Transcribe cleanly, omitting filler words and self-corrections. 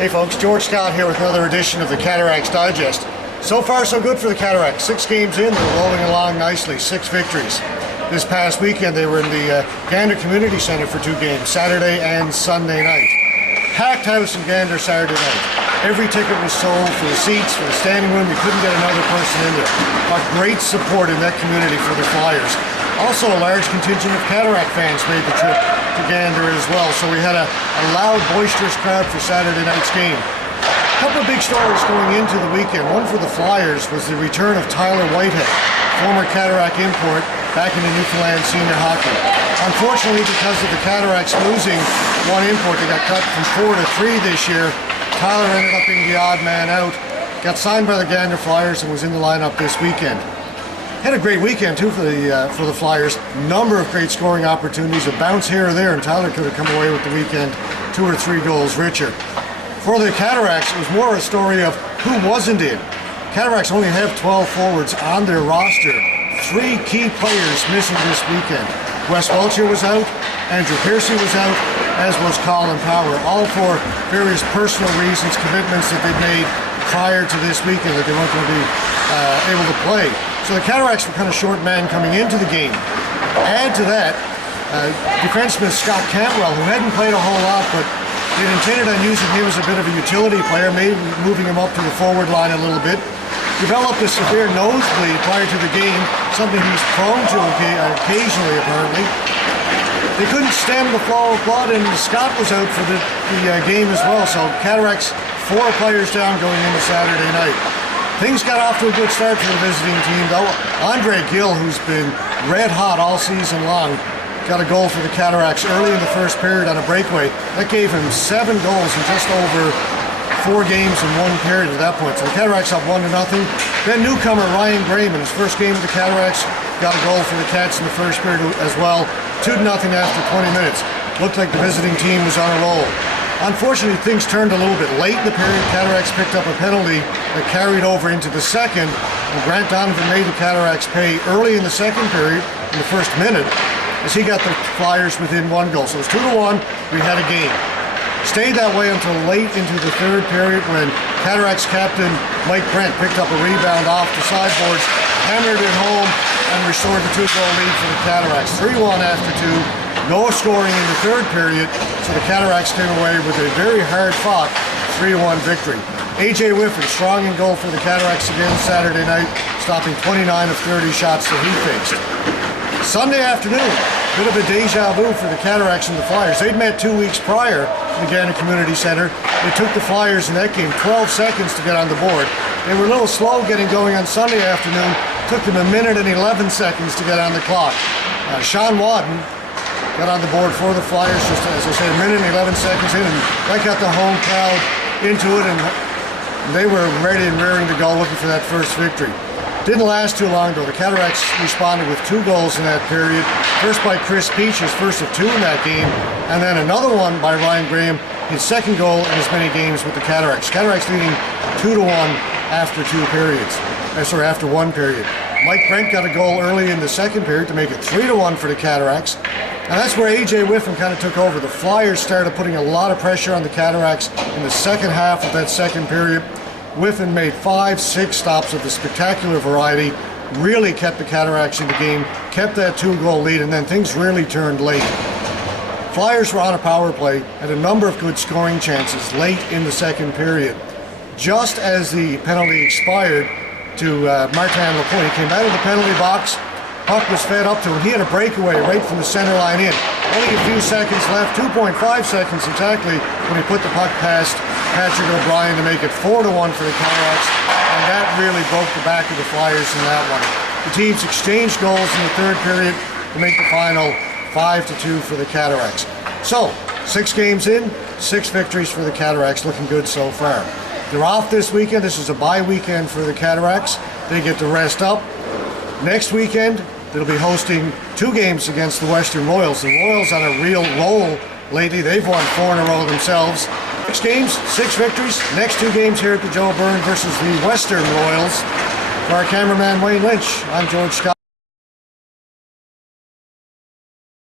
Hey folks, George Scott here with another edition of the Cataracts Digest. So far so good for the Cataracts. 6 games in, they're rolling along nicely, 6 victories. This past weekend they were in the Gander Community Center for 2 games, Saturday and Sunday night. Packed house in Gander Saturday night. Every ticket was sold for the seats, for the standing room. You couldn't get another person in there. But great support in that community for the Flyers. Also a large contingent of Cataract fans made the trip to Gander as well. So we had a loud, boisterous crowd for Saturday night's game. A couple of big stories going into the weekend. One for the Flyers was the return of Tyler Whitehead, former Cataract import, back into Newfoundland senior hockey. Unfortunately, because of the Cataracts losing one import, they got cut from 4 to 3 this year. Tyler ended up being the odd man out. Got signed by the Gander Flyers and was in the lineup this weekend. Had a great weekend too for the Flyers. Number of great scoring opportunities, a bounce here or there, and Tyler could have come away with the weekend 2 or 3 goals richer. For the Cataracts, it was more a story of who wasn't in. Cataracts only have 12 forwards on their roster. 3 key players missing this weekend. Wes Welcher was out, Andrew Piercy was out, as was Colin Power, all for various personal reasons, commitments that they'd made prior to this weekend that they weren't going to be able to play. So the Cataracts were kind of short man coming into the game. Add to that, defenseman Scott Cantwell, who hadn't played a whole lot, but they intended on using him as a bit of a utility player, maybe moving him up to the forward line a little bit. Developed a severe nosebleed prior to the game, something he's prone to occasionally apparently. They couldn't stem the flow of blood, and Scott was out for the game as well. So Cataracts 4 players down going into Saturday night. Things got off to a good start for the visiting team though. Andre Gill, who's been red hot all season long, got a goal for the Cataracts early in the first period on a breakaway. That gave him 7 goals in just over 4 games in 1 period at that point. So the Cataracts up 1-0. Then newcomer Ryan Graham in his first game with the Cataracts got a goal for the Cats in the first period as well. 2-0 after 20 minutes. Looked like the visiting team was on a roll. Unfortunately, things turned a little bit late in the period. Cataracts picked up a penalty that carried over into the second. And Grant Donovan made the Cataracts pay early in the second period, in the first minute, as he got the Flyers within 1 goal. So it was 2-1, we had a game. Stayed that way until late into the third period when Cataracts captain Mike Brent picked up a rebound off the sideboards, hammered it home, and restored the 2-goal lead for the Cataracts. 3-1 after 2. No scoring in the third period, so the Cataracts came away with a very hard-fought 3-1 victory. A.J. Whiffen strong in goal for the Cataracts again Saturday night, stopping 29 of 30 shots that he faced. Sunday afternoon, bit of a deja vu for the Cataracts and the Flyers. They'd met 2 weeks prior in the Gander Community Center. They took the Flyers in that game 12 seconds to get on the board. They were a little slow getting going on Sunday afternoon. Took them 1 minute and 11 seconds to get on the clock. Sean Wadden got on the board for the Flyers, just as I said, 1 minute and 11 seconds in, and that got the home crowd into it, and they were ready and raring to go looking for that first victory. Didn't last too long though. The Cataracts responded with 2 goals in that period. First by Chris Peach, his first of 2 in that game, and then another one by Ryan Graham, his second goal in as many games with the Cataracts. Cataracts leading 2-1 after 2 periods. After 1 period. Mike Brent got a goal early in the second period to make it 3-1 for the Cataracts. And that's where A.J. Whiffen kind of took over. The Flyers started putting a lot of pressure on the Cataracts in the second half of that second period. Whiffen made 5-6 stops of the spectacular variety, really kept the Cataracts in the game, kept that 2-goal lead, and then things really turned late. Flyers were on a power play, had a number of good scoring chances late in the second period. Just as the penalty expired to Martin Lapointe, he came out of the penalty box, puck was fed up to him. He had a breakaway right from the center line in. Only a few seconds left, 2.5 seconds exactly, when he put the puck past Patrick O'Brien to make it 4-1 for the Cataracts, and that really broke the back of the Flyers in that one. The teams exchanged goals in the third period to make the final 5-2 for the Cataracts. So, 6 games in, 6 victories for the Cataracts, looking good so far. They're off this weekend. This is a bye weekend for the Cataracts. They get to rest up. Next weekend, they'll be hosting 2 games against the Western Royals. The Royals on a real roll lately. They've won 4 in a row themselves. 6 games, 6 victories. Next 2 games here at the Joe Byrne versus the Western Royals. For our cameraman Wayne Lynch, I'm George Scott.